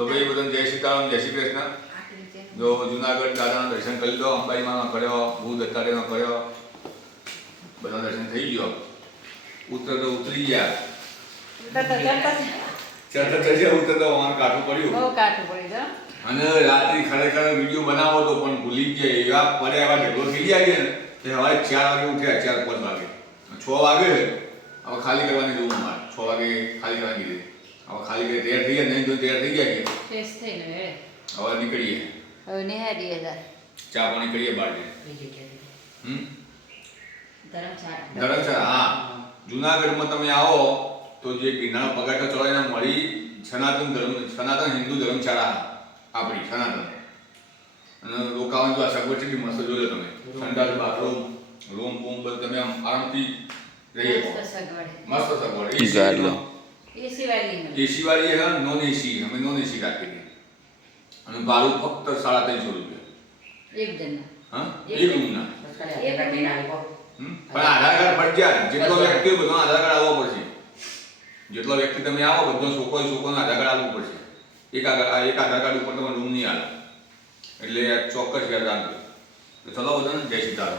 તો ભાઈ બધાને જય સીતારામ, જય શ્રી કૃષ્ણ. જો જુનાગઢ દાદાના દર્શન કરી લો, અંબાઈ માનો કર્યો, ભૂત દત્તાત્રેયનો કર્યો, બધા દર્શન થઈ ગયો. ઉતર તો ઉતરી ગયા, ચડતા ઉતર તો વાહન કાઠું પડ્યું. અને રાત્રે ખરેખર વિડીયો બનાવો તો પણ ભૂલી ગયા, એવા પડે એવા ઢગલો થઈ ગયા ને કે હવે 4 વાગે ઉઠ્યા, 4-5 વાગે, 6 વાગે હવે ખાલી કરવાની જરૂર મારે. 6 વાગે ખાલી કરવાની કીધી, હવે ખાલી કરી તૈયાર થઈ ગયા, નહીં તો તૈયાર થઈ ગયા કે ફ્રેશ થઈને હવે નીકળીએ, હવે નિહાળીએ ચા પાણી કરીએ બહાર. ધરમશાળા, હા. જુનાગઢમાં તમે આવો તો જે ગિરનાર પગાઠા ચડાવીને મળી સનાતન હિન્દુ ધર્મશાળા આપણી સનાતન. અને રોકાવાનું તો આ સગવડ કેટલી મસ્ત જોજો તમે, સંડાસ બાથરૂમ રૂમ બૂમ બધું તમે આમ આરામથી રહી શકો. મસ્ત સગવડ. એસી વાળી હે, નોન એસી, અમે નોન એસી રાખી હતી. અને ભાડું ફક્ત 350 રૂપિયા એક જણના. હા, એક રૂમના. પણ આધાર કાર્ડ ફરજિયાત, જેટલો વ્યક્તિ હોય બધો આધાર કાર્ડ આવવો પડશે. જેટલો વ્યક્તિ તમે આવો બધો છોકરોનો આધાર કાર્ડ આવવું પડશે. એક આધાર કાર્ડ ઉપર તમે રૂમ નહીં આવે, એટલે ચોક્કસ યાદ રાખજો. તો ચલો બધાને જય સીતારામ.